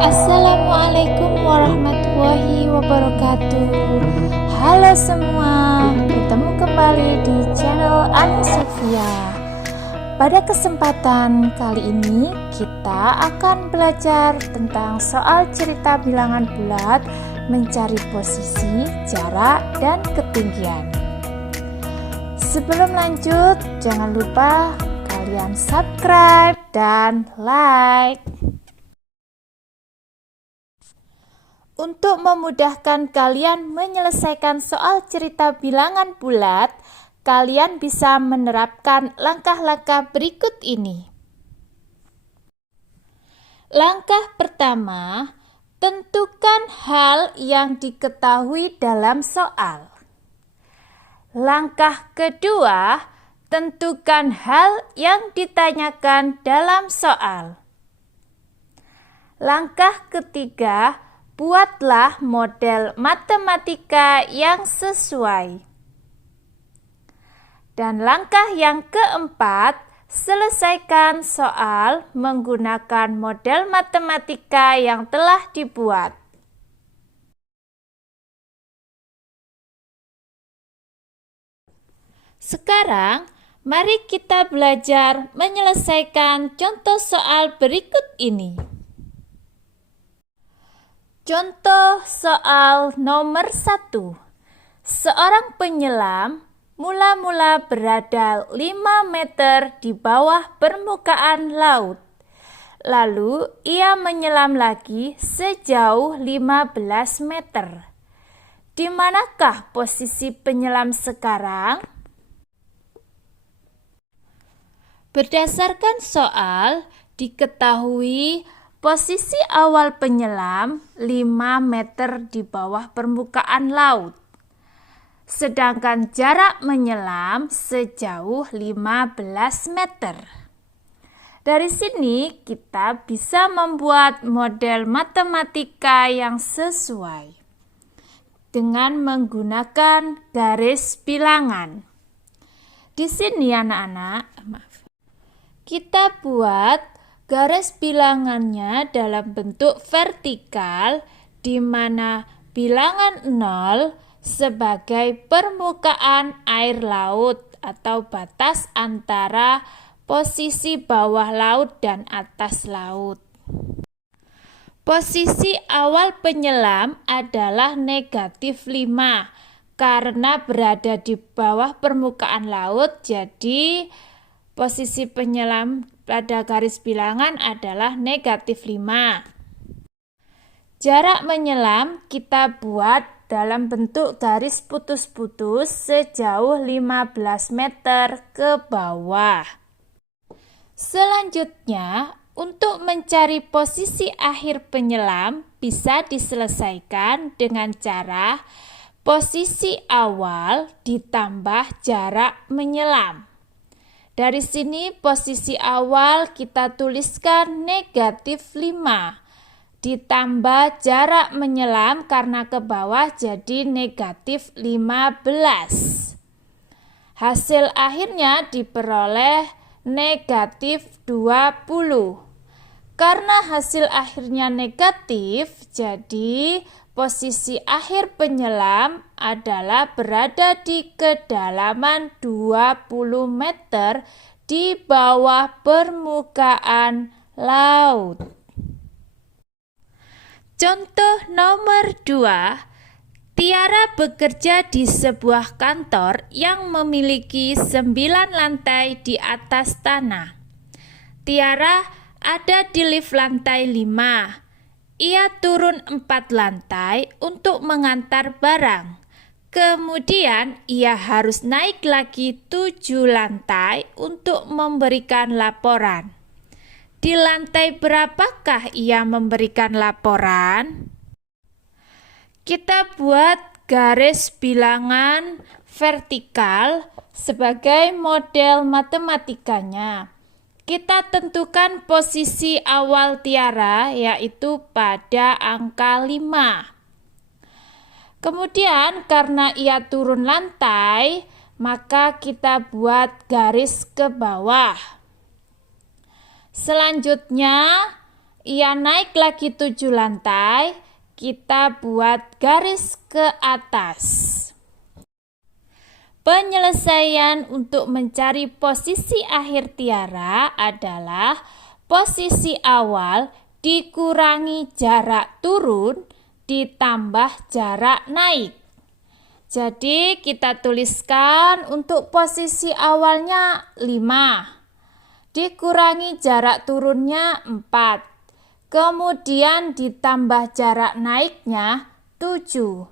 Assalamualaikum warahmatullahi wabarakatuh. Halo semua, bertemu kembali di channel Ani Sofia. Pada kesempatan kali ini kita akan belajar tentang soal cerita bilangan bulat mencari posisi, jarak, dan ketinggian. Sebelum lanjut, jangan lupa kalian subscribe dan like. Untuk memudahkan kalian menyelesaikan soal cerita bilangan bulat, kalian bisa menerapkan langkah-langkah berikut ini. Langkah pertama, tentukan hal yang diketahui dalam soal. Langkah kedua, tentukan hal yang ditanyakan dalam soal. Langkah ketiga, buatlah model matematika yang sesuai. Dan langkah yang keempat, selesaikan soal menggunakan model matematika yang telah dibuat. Sekarang, mari kita belajar menyelesaikan contoh soal berikut ini. Contoh soal nomor 1. Seorang penyelam mula-mula berada 5 meter di bawah permukaan laut. Lalu ia menyelam lagi sejauh 15 meter. Di manakah posisi penyelam sekarang? Berdasarkan soal, diketahui posisi awal penyelam 5 meter di bawah permukaan laut. Sedangkan jarak menyelam sejauh 15 meter. Dari sini kita bisa membuat model matematika yang sesuai dengan menggunakan garis bilangan. Di sini anak-anak, kita buat garis bilangannya dalam bentuk vertikal, di mana bilangan 0 sebagai permukaan air laut atau batas antara posisi bawah laut dan atas laut. Posisi awal penyelam adalah negatif 5 karena berada di bawah permukaan laut, jadi posisi penyelam pada garis bilangan adalah negatif 5. Jarak menyelam kita buat dalam bentuk garis putus-putus sejauh 15 meter ke bawah. Selanjutnya, untuk mencari posisi akhir penyelam bisa diselesaikan dengan cara posisi awal ditambah jarak menyelam. Dari sini posisi awal kita tuliskan negatif 5 ditambah jarak menyelam karena ke bawah jadi negatif 15. Hasil akhirnya diperoleh negatif 20. Karena hasil akhirnya negatif, jadi posisi akhir penyelam adalah berada di kedalaman 20 meter di bawah permukaan laut. Contoh nomor 2. Tiara bekerja di sebuah kantor yang memiliki 9 lantai di atas tanah. Tiara ada di lift lantai 5. Ia turun 4 lantai untuk mengantar barang. Kemudian ia harus naik lagi 7 lantai untuk memberikan laporan. Di lantai berapakah ia memberikan laporan? Kita buat garis bilangan vertikal sebagai model matematikanya. Kita tentukan posisi awal Tiara, yaitu pada angka 5. Kemudian karena ia turun lantai, maka kita buat garis ke bawah. Selanjutnya Ia naik lagi 7 lantai, kita buat garis ke atas. Penyelesaian untuk mencari posisi akhir tiara adalah posisi awal dikurangi jarak turun ditambah jarak naik. Jadi kita tuliskan untuk posisi awalnya 5, dikurangi jarak turunnya 4. Kemudian ditambah jarak naiknya 7.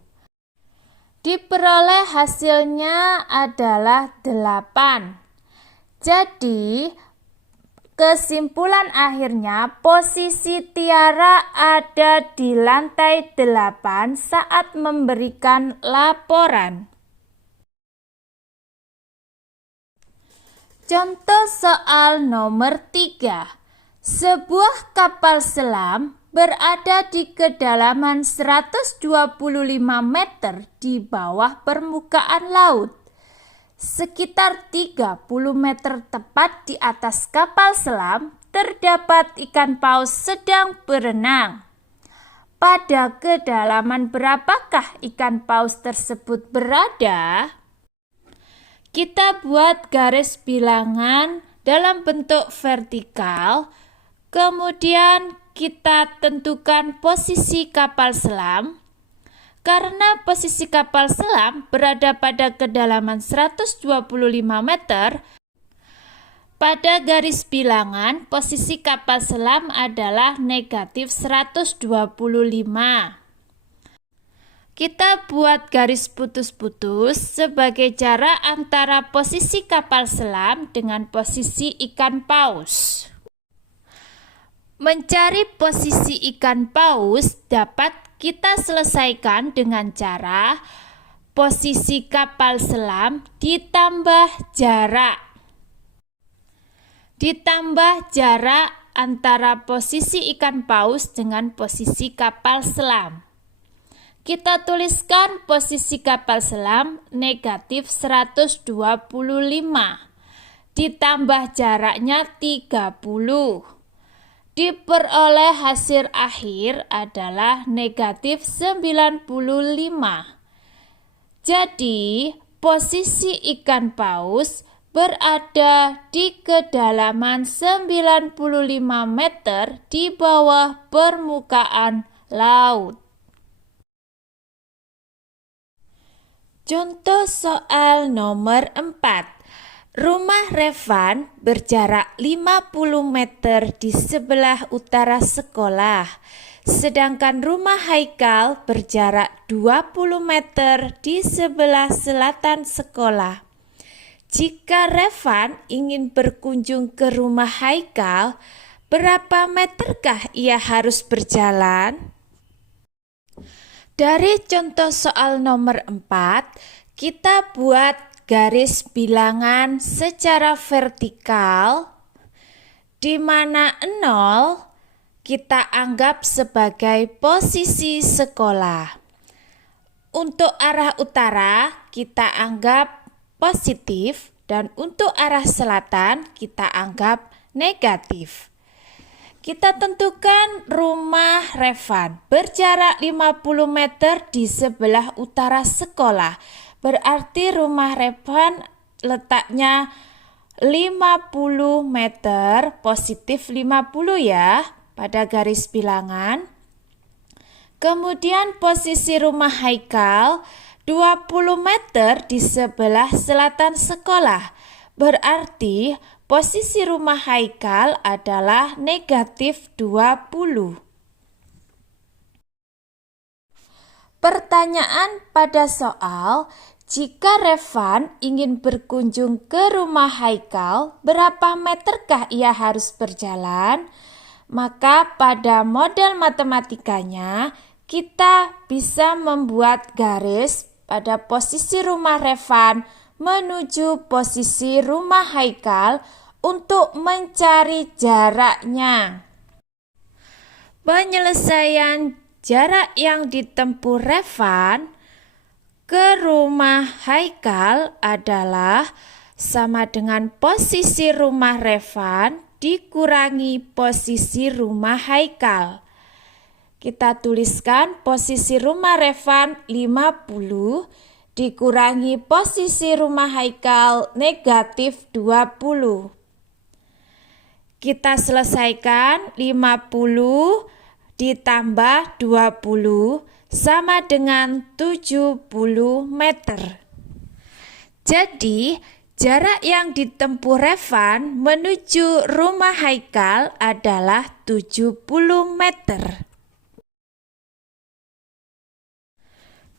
Diperoleh hasilnya adalah 8. Jadi, kesimpulan akhirnya posisi tiara ada di lantai 8 saat memberikan laporan. Contoh soal nomor 3. Sebuah kapal selam berada di kedalaman 125 meter di bawah permukaan laut. Sekitar 30 meter tepat di atas kapal selam terdapat ikan paus sedang berenang. Pada kedalaman berapakah ikan paus tersebut berada? Kita buat garis bilangan dalam bentuk vertikal. Kemudian kita tentukan posisi kapal selam. Karena posisi kapal selam berada pada kedalaman 125 meter, pada garis bilangan posisi kapal selam adalah negatif 125. Kita buat garis putus-putus sebagai jarak antara posisi kapal selam dengan posisi ikan paus. Mencari posisi ikan paus dapat kita selesaikan dengan cara posisi kapal selam ditambah jarak antara posisi ikan paus dengan posisi kapal selam. Kita tuliskan posisi kapal selam negatif 125 ditambah jaraknya 30. Diperoleh hasil akhir adalah negatif 95. Jadi, posisi ikan paus berada di kedalaman 95 meter di bawah permukaan laut. Contoh soal nomor 4. Rumah Revan berjarak 50 meter di sebelah utara sekolah, sedangkan rumah Haikal berjarak 20 meter di sebelah selatan sekolah. Jika Revan ingin berkunjung ke rumah Haikal, berapa meterkah ia harus berjalan? Dari contoh soal nomor 4, kita buat garis bilangan secara vertikal, di mana 0 kita anggap sebagai posisi sekolah. Untuk arah utara kita anggap positif dan untuk arah selatan kita anggap negatif. Kita tentukan rumah Revan berjarak 50 meter di sebelah utara sekolah. Berarti rumah Revan letaknya 50 meter, positif 50 ya, pada garis bilangan. Kemudian posisi rumah Haikal 20 meter di sebelah selatan sekolah. Berarti posisi rumah Haikal adalah negatif 20. Pertanyaan pada soal, jika Revan ingin berkunjung ke rumah Haikal, berapa meterkah ia harus berjalan? Maka pada model matematikanya, kita bisa membuat garis pada posisi rumah Revan menuju posisi rumah Haikal untuk mencari jaraknya. Penyelesaian jarak yang ditempuh Revan ke rumah Haikal adalah sama dengan posisi rumah Revan dikurangi posisi rumah Haikal. Kita tuliskan posisi rumah Revan 50 dikurangi posisi rumah Haikal negatif 20. Kita selesaikan 50 ditambah 20 sama dengan 70 meter. Jadi, jarak yang ditempuh Revan menuju rumah Haikal adalah 70 meter.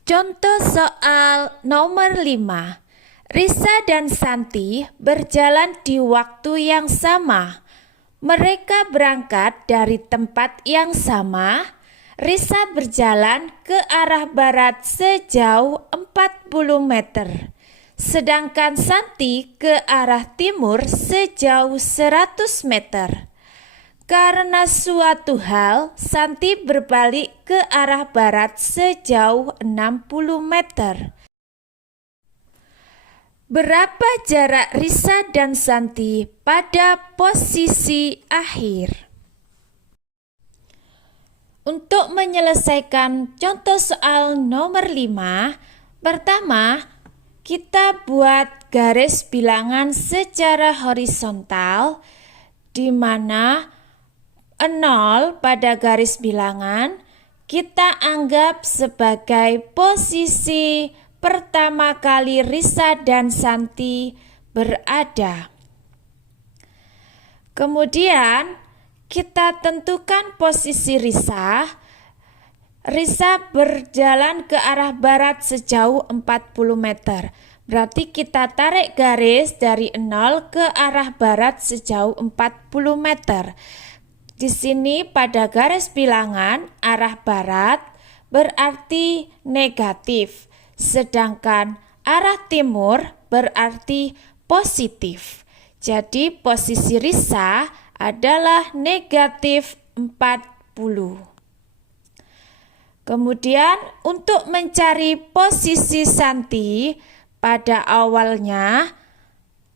Contoh soal nomor 5. Risa dan Santi berjalan di waktu yang sama. Mereka berangkat dari tempat yang sama. Risa berjalan ke arah barat sejauh 40 meter. Sedangkan Santi ke arah timur sejauh 100 meter. Karena suatu hal, Santi berbalik ke arah barat sejauh 60 meter. Berapa jarak Risa dan Santi pada posisi akhir? Untuk menyelesaikan contoh soal nomor 5, pertama, kita buat garis bilangan secara horizontal di mana 0 pada garis bilangan kita anggap sebagai posisi pertama kali Risa dan Santi berada. Kemudian kita tentukan posisi Risa. Risa berjalan ke arah barat sejauh 40 meter. Berarti kita tarik garis dari 0 ke arah barat sejauh 40 meter. Di sini pada garis bilangan arah barat berarti negatif, sedangkan arah timur berarti positif. Jadi posisi Risa adalah negatif 40. Kemudian untuk mencari posisi Santi pada awalnya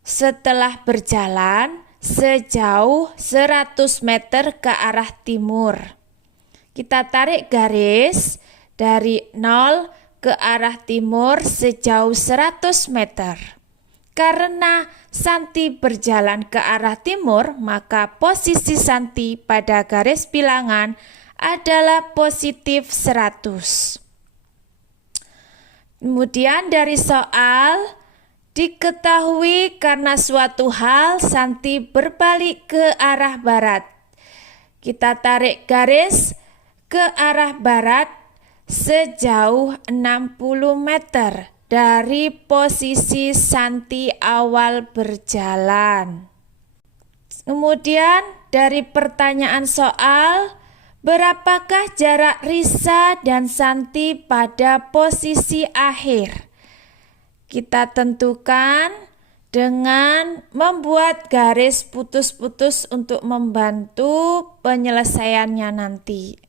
setelah berjalan sejauh 100 meter ke arah timur. Kita tarik garis dari 0 ke arah timur sejauh 100 meter. Karena Santi berjalan ke arah timur, maka posisi Santi pada garis bilangan adalah positif 100. Kemudian dari soal, diketahui karena suatu hal Santi berbalik ke arah barat. Kita tarik garis ke arah barat sejauh 60 meter dari posisi Santi awal berjalan. Kemudian dari pertanyaan soal, berapakah jarak Risa dan Santi pada posisi akhir? Kita tentukan dengan membuat garis putus-putus untuk membantu penyelesaiannya nanti.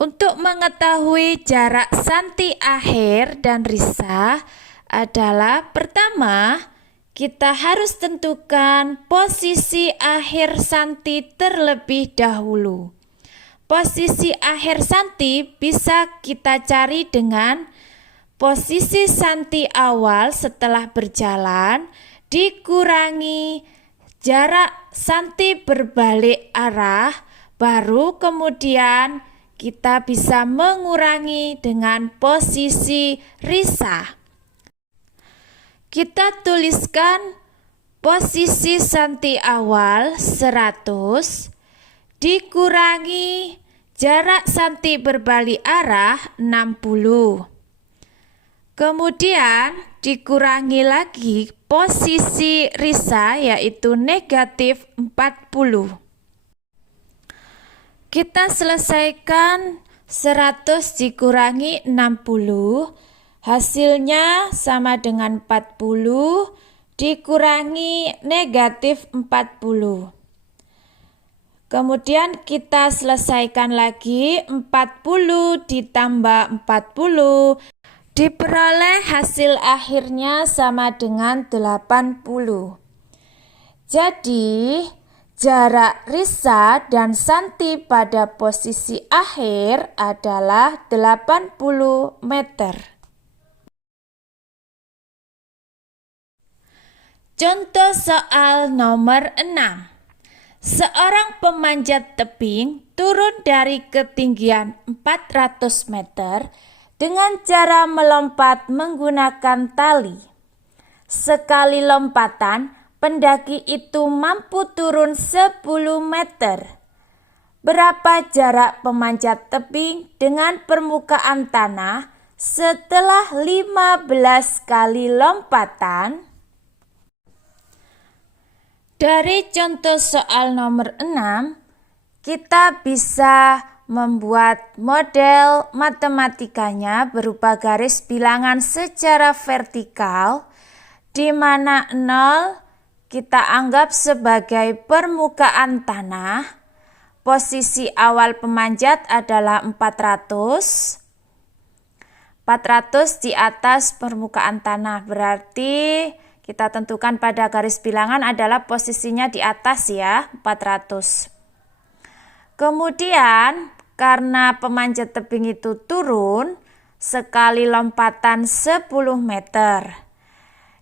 Untuk mengetahui jarak Santi akhir dan Risa adalah pertama, kita harus tentukan posisi akhir Santi terlebih dahulu. Posisi akhir Santi bisa kita cari dengan posisi Santi awal setelah berjalan dikurangi jarak Santi berbalik arah, baru kemudian kita bisa mengurangi dengan posisi Risa. Kita tuliskan posisi Santi awal 100 dikurangi jarak Santi berbalik arah 60. Kemudian dikurangi lagi posisi Risa yaitu negatif 40. Kita selesaikan 100 dikurangi 60, hasilnya sama dengan 40 dikurangi negatif 40. Kemudian kita selesaikan lagi 40 ditambah 40 diperoleh hasil akhirnya sama dengan 80. Jadi, jarak Risa dan Santi pada posisi akhir adalah 80 meter. Contoh soal nomor 6. Seorang pemanjat tebing turun dari ketinggian 400 meter dengan cara melompat menggunakan tali. Sekali lompatan, pendaki itu mampu turun 10 meter. Berapa jarak pemanjat tebing dengan permukaan tanah setelah 15 kali lompatan? Dari contoh soal nomor 6, kita bisa membuat model matematikanya berupa garis bilangan secara vertikal, di mana 0 kita anggap sebagai permukaan tanah. Posisi awal pemanjat adalah 400 di atas permukaan tanah, berarti kita tentukan pada garis bilangan adalah posisinya di atas ya, 400. Kemudian karena pemanjat tebing itu turun sekali lompatan 10 meter.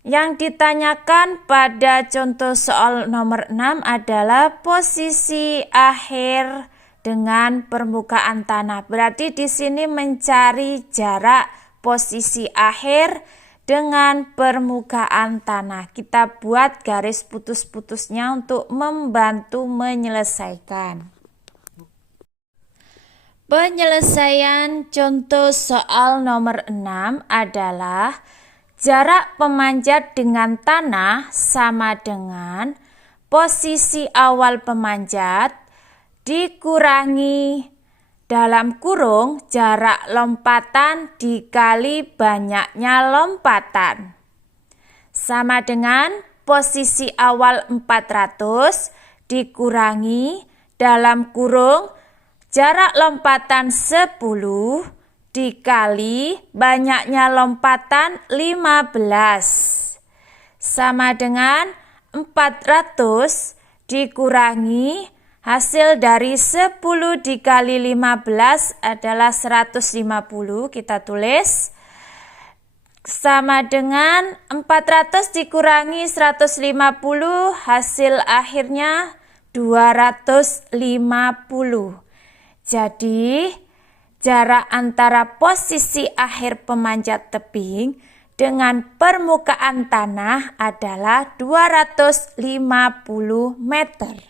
Yang ditanyakan pada contoh soal nomor 6 adalah posisi akhir dengan permukaan tanah. Berarti di sini mencari jarak posisi akhir dengan permukaan tanah. Kita buat garis putus-putusnya untuk membantu menyelesaikan. Penyelesaian contoh soal nomor 6 adalah jarak pemanjat dengan tanah sama dengan posisi awal pemanjat dikurangi dalam kurung jarak lompatan dikali banyaknya lompatan. Sama dengan posisi awal 400 dikurangi dalam kurung jarak lompatan 10 dikali banyaknya lompatan 15. Sama dengan 400 dikurangi hasil dari 10 dikali 15 adalah 150, kita tulis. Sama dengan 400 dikurangi 150, hasil akhirnya 250. Jadi, jarak antara posisi akhir pemanjat tebing dengan permukaan tanah adalah 250 meter.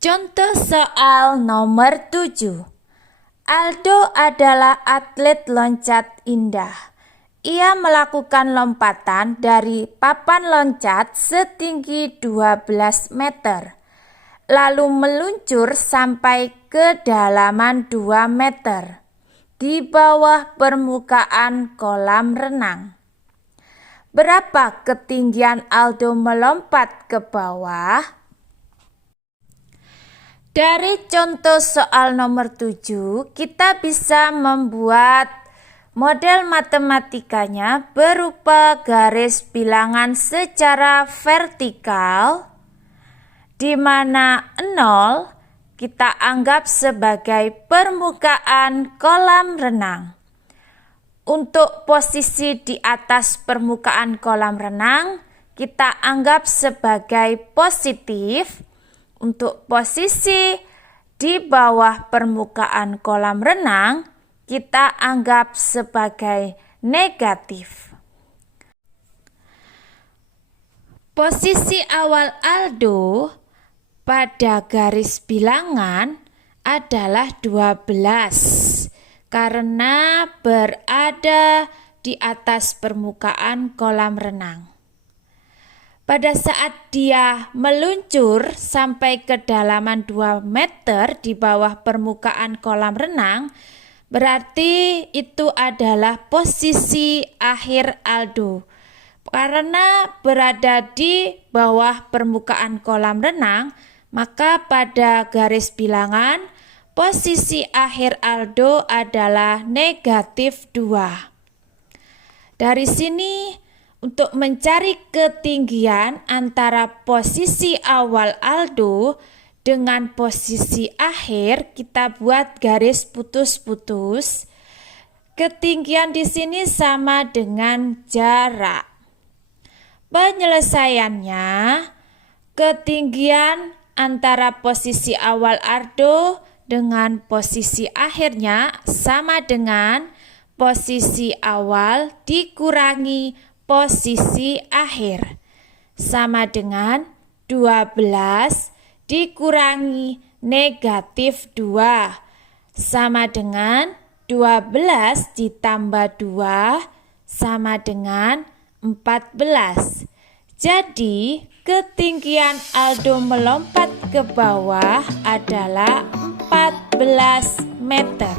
Contoh soal nomor 7. Aldo adalah atlet loncat indah. Ia melakukan lompatan dari papan loncat setinggi 12 meter, lalu meluncur sampai kedalaman 2 meter di bawah permukaan kolam renang. Berapa ketinggian Aldo melompat ke bawah? Dari contoh soal nomor 7, kita bisa membuat model matematikanya berupa garis bilangan secara vertikal, di mana 0 kita anggap sebagai permukaan kolam renang. Untuk posisi di atas permukaan kolam renang, kita anggap sebagai positif. Untuk posisi di bawah permukaan kolam renang, kita anggap sebagai negatif. Posisi awal Aldo pada garis bilangan adalah 12 karena berada di atas permukaan kolam renang. Pada saat dia meluncur sampai kedalaman 2 meter di bawah permukaan kolam renang, berarti itu adalah posisi akhir Aldo. Karena berada di bawah permukaan kolam renang, maka pada garis bilangan posisi akhir Aldo adalah negatif 2. Dari sini Untuk mencari ketinggian antara posisi awal Aldo dengan posisi akhir, kita buat garis putus-putus. Ketinggian di sini sama dengan jarak. Penyelesaiannya, ketinggian antara posisi awal Aldo dengan posisi akhirnya sama dengan posisi awal dikurangi posisi akhir, sama dengan 12 dikurangi negatif 2, sama dengan 12 ditambah 2 sama dengan 14. Jadi ketinggian Aldo melompat ke bawah adalah 14 meter.